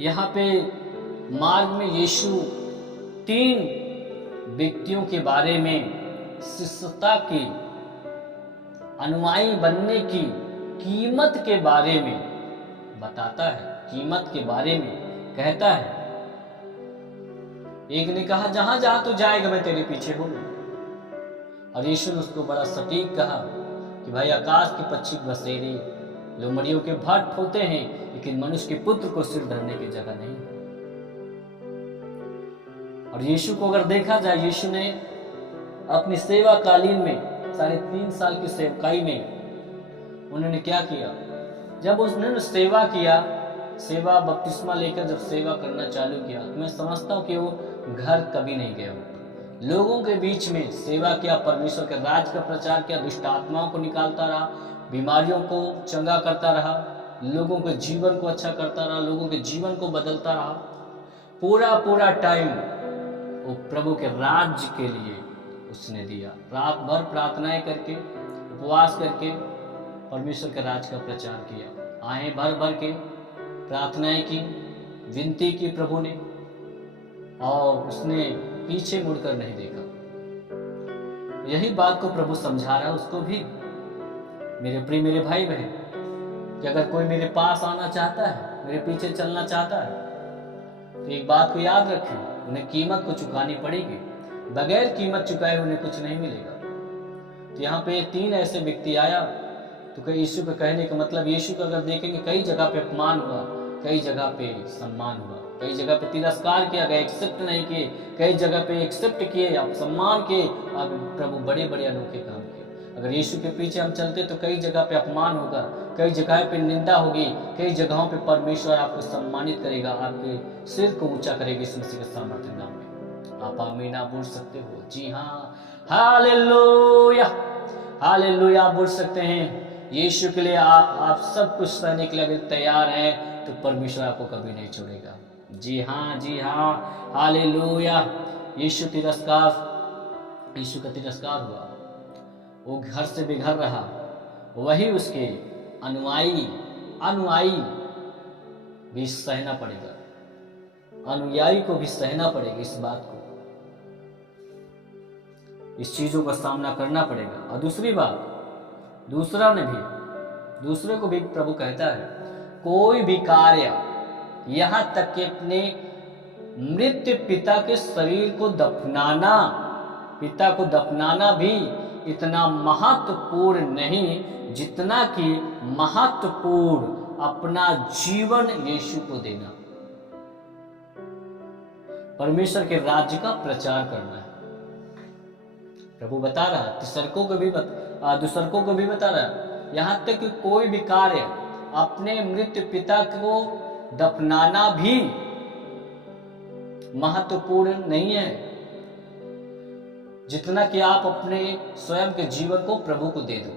यहाँ पे मार्ग में यीशु 3 व्यक्तियों के बारे में शिष्यता की, अनुयायी बनने की कीमत के बारे में बताता है, कीमत के बारे में कहता है। एक ने कहा जहां जहां तू जाएगा मैं तेरे पीछे हूं, और यीशु ने उसको बड़ा सटीक कहा कि भाई आकाश के पक्षी बसेरे लोमड़ियों के भट्ट होते हैं, लेकिन मनुष्य के पुत्र को सिर धरने की जगह नहीं। और यीशु को अगर देखा जाए, यीशु ने अपनी सेवा कालीन में 3.5 साल की सेवकाई में उन्होंने क्या किया? जब उन्होंने सेवा किया, सेवा बपतिस्मा लेकर जब सेवा करना चालू किया, तो मैं समझता हूँ कि वो घर कभी नहीं गए। लोगों के बीच में सेवा किया, परमेश्वर के राज का प्रचार किया, दुष्ट आत्माओं को निकालता रहा, बीमारियों को चंगा करता रहा, लोगों के जीवन को अच्छा करता रहा, लोगों के जीवन को बदलता रहा। पूरा टाइम वो प्रभु के राज्य के लिए उसने दिया। रात भर प्रार्थनाएं करके, उपवास करके परमेश्वर के राज का प्रचार किया। आहें भर भर के प्रार्थनाएं की, विनती की प्रभु ने, और उसने पीछे मुड़कर नहीं देखा। यही बात को प्रभु समझा रहा है उसको भी। मेरे भाई बहन, कि अगर कोई मेरे पास आना चाहता है, मेरे पीछे चलना चाहता है, तो एक बात को याद रखें, उन्हें कीमत को चुकानी पड़ेगी। बगैर कीमत चुकाए उन्हें कुछ नहीं मिलेगा। तो यहाँ पे 3 ऐसे व्यक्ति आया, तो कई यीशु के कहने का मतलब, यीशु को अगर देखेंगे कई जगह पे अपमान हुआ, कई जगह पे सम्मान हुआ, कई जगह पे तिरस्कार किया गया, एक्सेप्ट नहीं किए, कई जगह पे एक्सेप्ट किए, अब सम्मान किए, अब प्रभु बड़े अनोखे काम किए। अगर यीशु के पीछे हम चलते तो कई जगह पे अपमान होगा, कई जगह पे निंदा होगी, कई जगहों पे परमेश्वर आपको सम्मानित करेगा, आपके सिर को ऊंचा करेगा इस मसीह के सामर्थ्य नाम में। आप आमीन आप बोल सकते हो? जी हाँ, हालेलुया हालेलुया आप बोल सकते हैं। यीशु के लिए आप सब कुछ सहने के लिए अगर तैयार हैं, तो परमेश्वर आपको कभी नहीं छोड़ेगा। जी हाँ हालेलुया। यीशु का तिरस्कार हुआ, वो घर से बेघर रहा, वही उसके अनुयायी भी सहना पड़ेगा, अनुयायी को भी सहना पड़ेगा इस बात को, इस चीजों का सामना करना पड़ेगा। और दूसरी बात, दूसरे को भी प्रभु कहता है, कोई भी कार्य, यहां तक कि अपने मृत पिता के शरीर को दफनाना भी इतना महत्वपूर्ण नहीं जितना कि महत्वपूर्ण अपना जीवन यीशु को देना, परमेश्वर के राज्य का प्रचार करना है। प्रभु बता रहा है, दूसरकों को भी बता रहा है, यहां तक कि कोई भी कार्य, अपने मृत पिता को दफनाना भी महत्वपूर्ण नहीं है जितना कि आप अपने स्वयं के जीवन को प्रभु को दे दो।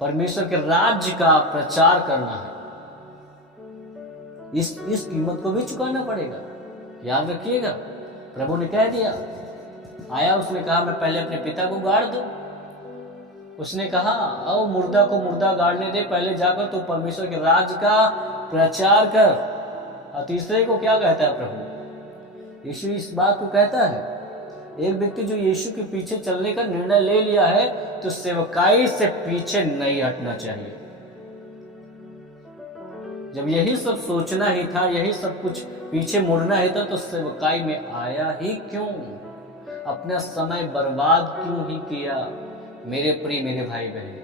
परमेश्वर के राज्य का प्रचार करना है, इस कीमत को भी चुकाना पड़ेगा। याद रखिएगा, प्रभु ने कह दिया, आया उसने कहा मैं पहले अपने पिता को गाड़ दूं। उसने कहा आओ मुर्दा को मुर्दा गाड़ने दे, पहले जाकर तो परमेश्वर के राज्य का प्रचार कर। और तीसरे को क्या कहता है प्रभु? यीशु इस बात को कहता है, एक व्यक्ति जो यीशु के पीछे चलने का निर्णय ले लिया है, तो सेवकाई से पीछे नहीं हटना चाहिए। जब यही सब सोचना ही था, यही सब कुछ पीछे मुड़ना ही था, तो सेवकाई में आया ही क्यों? अपना समय बर्बाद क्यों ही किया? मेरे भाई बहन,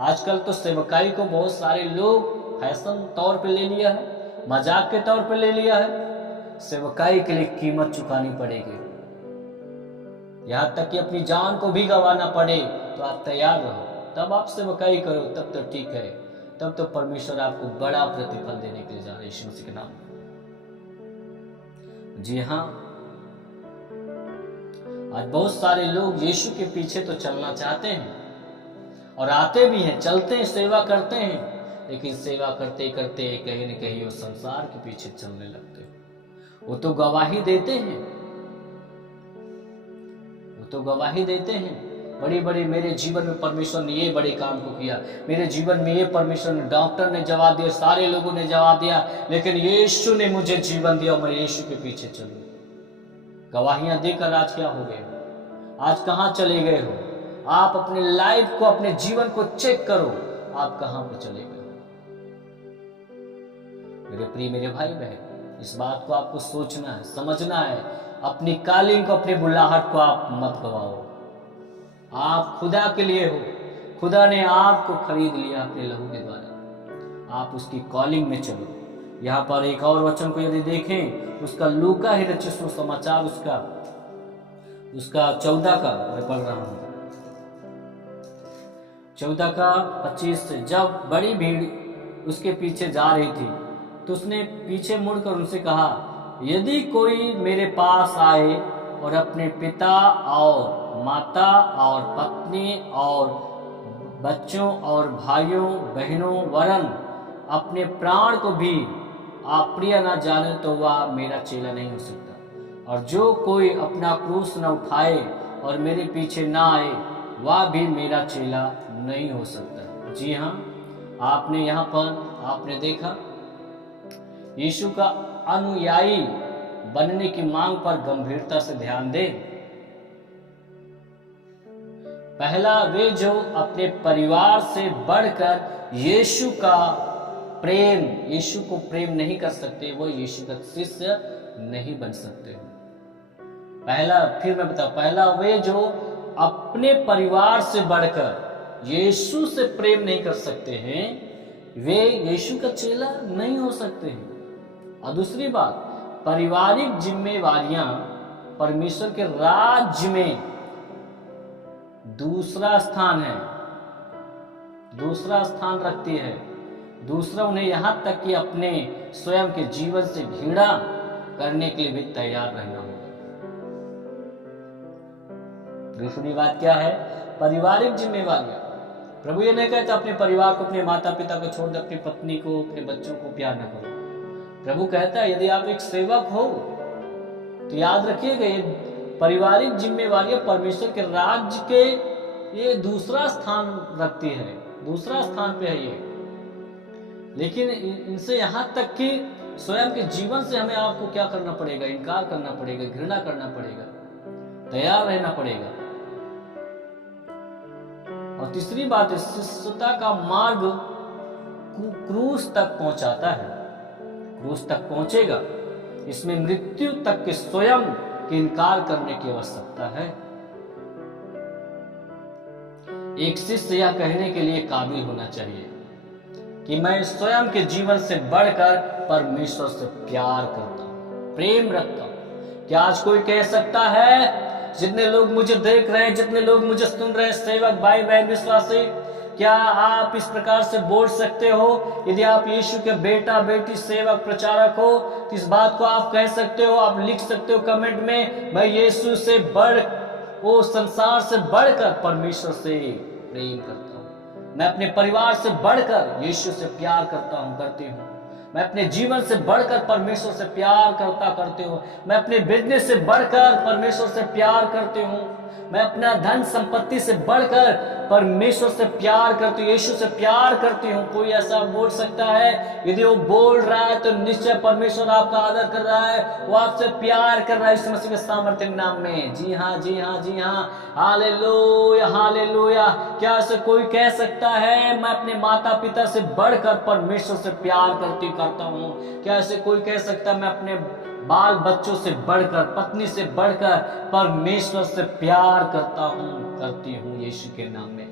आजकल तो सेवकाई को बहुत सारे लोग फैशन तौर पे ले लिया है, मजाक के तौर पे ले लिया है। सेवकाई के लिए कीमत चुकानी पड़ेगी, यहां तक कि अपनी जान को भी गंवाना पड़े तो आप तैयार रहो, तब आप सेवकाई करो, तब तो ठीक है, तब तो परमेश्वर आपको बड़ा प्रतिफल देने के लिए जा रहे हैं यीशु मसीह के नाम में। जी हाँ, आज बहुत सारे लोग यीशु के पीछे तो चलना चाहते हैं और आते भी हैं, चलते हैं, सेवा करते हैं, लेकिन सेवा करते करते कहीं न कहीं वो संसार के पीछे चलने लगते हैं। वो तो गवाही देते हैं बड़ी बड़ी मेरे जीवन में परमेश्वर ने ये बड़े काम को किया, मेरे जीवन में ये परमेश्वर ने, डॉक्टर ने जवाब दिया, सारे लोगों ने जवाब दिया, लेकिन यीशु ने मुझे जीवन दिया और मैं यीशु के पीछे चलूं। गवाहियां देकर आज क्या हो गए हो? आज कहां चले गए हो? आप अपने लाइफ को, अपने जीवन को चेक करो, आप कहां पे चले गए हो? मेरे प्रिय मेरे भाई बहन, इस बात को आपको सोचना है, समझना है। अपनी कॉलिंग को, अपनी बुलाहट को आप मत गवाओ। आप खुदा के लिए हो, खुदा ने आपको खरीद लिया अपने लहू के द्वारा। आप उसकी कॉलिंग में चलो। यहाँ पर एक और वचन को यदि देखें, उसका लूका ही रचित सुसमाचार उसका 14 का मैं पढ़ रहा हूं, 14 का 25 से। जब बड़ी भीड़ उसके पीछे जा रही थी तो उसने पीछे मुड़कर उनसे कहा, यदि कोई मेरे पास आए और अपने पिता और माता और पत्नी और बच्चों और भाइयों बहनों वरन अपने प्राण को भी अप्रिय न जाने तो वह मेरा चेला नहीं हो सकता। और जो कोई अपना क्रूस न उठाए और मेरे पीछे न आए वह भी मेरा चेला नहीं हो सकता। जी हाँ, आपने यहाँ पर आपने देखा यीशु का अनुयायी बनने की मांग पर गंभीरता से ध्यान दें। पहला, वे जो अपने परिवार से बढ़कर यीशु को प्रेम नहीं कर सकते, वो यीशु का शिष्य नहीं बन सकते। पहला, फिर मैं बताऊं, पहला, वे जो अपने परिवार से बढ़कर यीशु से प्रेम नहीं कर सकते हैं, वे यीशु का चेला नहीं हो सकते हैं। और दूसरी बात, पारिवारिक जिम्मेवारियां परमेश्वर के राज्य में दूसरा स्थान रखती है। दूसरा, उन्हें यहां तक कि अपने स्वयं के जीवन से घृणा करने के लिए भी तैयार रहना होगा। दूसरी बात क्या है? पारिवारिक जिम्मेवारियां। प्रभु ये नहीं कहता अपने परिवार को, अपने माता पिता को छोड़ दे, अपनी पत्नी को, अपने बच्चों को प्यार न करो। प्रभु कहता है यदि आप एक सेवक हो तो याद रखिएगा, ये पारिवारिक जिम्मेवारियां परमेश्वर के राज्य के ये दूसरा स्थान रखती है, दूसरा स्थान पे है ये। लेकिन इनसे यहां तक कि स्वयं के जीवन से हमें आपको क्या करना पड़ेगा? इनकार करना पड़ेगा, घृणा करना पड़ेगा, तैयार रहना पड़ेगा। और तीसरी बात है, शिष्यता का मार्ग क्रूस तक पहुंचाता है, क्रूस तक पहुंचेगा। इसमें मृत्यु तक के स्वयं के इनकार करने की आवश्यकता है। एक शिष्य यह कहने के लिए काबिल होना चाहिए कि मैं स्वयं के जीवन से बढ़कर परमेश्वर से प्यार करता हूं, प्रेम रखता हूं। क्या आज कोई कह सकता है, जितने लोग मुझे देख रहे हैं, जितने लोग मुझे सुन रहे हैं, सेवक भाई बहन विश्वासी, क्या आप इस प्रकार से बोल सकते हो? यदि आप यीशु के बेटा बेटी सेवक प्रचारक हो तो इस बात को आप कह सकते हो, आप लिख सकते हो कमेंट में, मैं यीशु से बढ़, वो संसार से बढ़कर परमेश्वर से प्रेम करता हूं, मैं अपने परिवार से बढ़कर यीशु से प्यार करती हूं, मैं अपने जीवन से बढ़कर परमेश्वर से प्यार करते हूं, मैं अपने बिजनेस से बढ़कर परमेश्वर से प्यार करते हूं, मैं अपना धन संपत्ति से बढ़कर परमेश्वर से प्यार करती हूँ, यीशु से प्यार करती हूँ। कोई ऐसा बोल सकता है? यदि वो बोल रहा है तो निश्चय परमेश्वर आपका आदर कर रहा है, वो आपसे प्यार कर रहा है यीशु मसीह के सामर्थ्य नाम में। जी हाँ, जी हाँ, जी हाँ, हालेलुया, हालेलुया। क्या ऐसे कोई कह सकता है मैं अपने माता पिता से बढ़कर परमेश्वर से प्यार करता हूँ? क्या ऐसे कोई कह सकता है मैं अपने बाल बच्चों से बढ़कर, पत्नी से बढ़कर परमेश्वर से प्यार करती हूँ यीशु के नाम में?